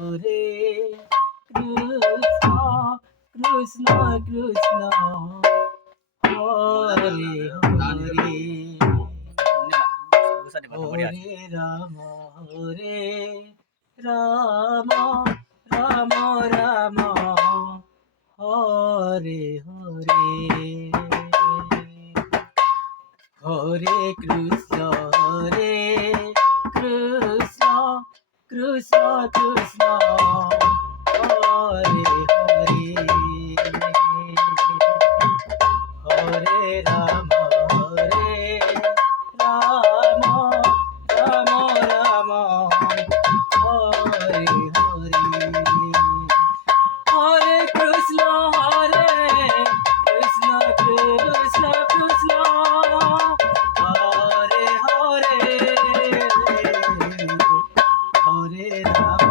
Hare Krishna Krishna Krishna Hare Hare Hare Ram Hare Ram Ram Ram Hare Hare Hare Krishna Hare Krishna Krishna Krishna Hare Hare Hare Ram Hare Ram Ram Ram Hare Hare Hare Krishna Hare Krishna Krishna Krishna Hare Hare Hare Ram